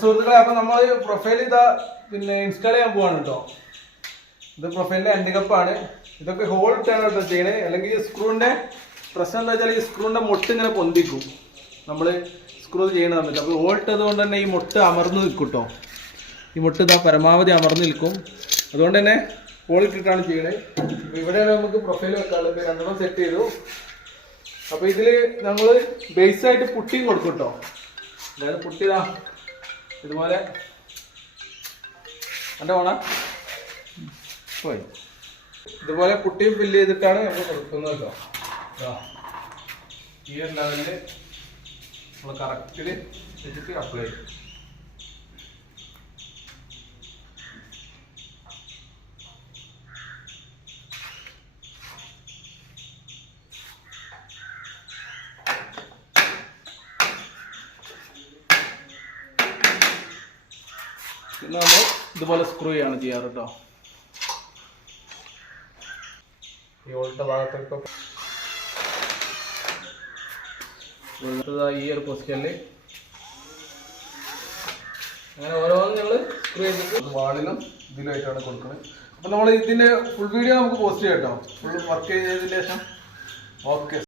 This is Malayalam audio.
സുഹൃത്തുക്കളെ, അപ്പൊ നമ്മൾ പ്രൊഫൈൽ ഇതാ പിന്നെ ഇൻസ്റ്റാൾ ചെയ്യാൻ പോവാണ് കേട്ടോ. ഇത് പ്രൊഫൈലിന്റെ എൻഡ് കപ്പാണ്. ഇതൊക്കെ ഹോൾ ഇട്ടാണ് കേട്ടോ ചെയ്യണേ. അല്ലെങ്കിൽ ഈ സ്ക്രൂവിന്റെ പ്രശ്നം എന്താ വെച്ചാൽ ഈ സ്ക്രൂവിന്റെ മുട്ട് ഇങ്ങനെ പൊന്തിക്കും നമ്മൾ സ്ക്രൂ ചെയ്യണ സമയത്ത്. അപ്പോൾ ഹോൾ ഇട്ടത് കൊണ്ട് തന്നെ ഈ മുട്ട് അമർന്ന് നിൽക്കും കേട്ടോ. ഈ മുട്ട് ഇതാ പരമാവധി അമർന്ന് നിൽക്കും. അതുകൊണ്ട് തന്നെ ഹോൾ ഇട്ടിട്ടാണ് ചെയ്യണേ. അപ്പോൾ ഇവിടെയാണ് നമുക്ക് പ്രൊഫൈൽ വെക്കാനുള്ളത്. രണ്ടെണ്ണം സെറ്റ് ചെയ്തു. അപ്പോൾ ഇതിൽ നമ്മൾ ബേസ് ആയിട്ട് പുട്ടിയും കൊടുക്കും കേട്ടോ. അതായത് പുട്ടി ഇതാ ഇതുപോലെ എൻ്റെ ഓണ പോയി ഇതുപോലെ പുട്ടിയും ഫില്ല് ചെയ്തിട്ടാണ് നമ്മൾ കൊടുക്കുന്നത് കേട്ടോ. ഈ ഒരു ലെവലിൽ നമ്മൾ കറക്റ്റിൽ വെച്ചിട്ട് അപ്ലൈ ചെയ്യും. പിന്നെ നമ്മൾ ഇതുപോലെ സ്ക്രൂ ചെയ്യാണ് ചെയ്യാറ് കേട്ടോ. ഈ ഓൾട്ട ഭാഗത്തൊക്കെ ഈ ഒരു പൊസിഷനിൽ അങ്ങനെ ഓരോന്നും ഞങ്ങൾ സ്ക്രൂ ചെയ്തിട്ട് വാളിലും ഇതിലുമായിട്ടാണ് കൊടുക്കുന്നത്. അപ്പം നമ്മൾ ഇതിൻ്റെ ഫുൾ വീഡിയോ നമുക്ക് പോസ്റ്റ് ചെയ്യാം കേട്ടോ. ഫുൾ വർക്ക് ചെയ്തതിന് ശേഷം. ഓക്കെ.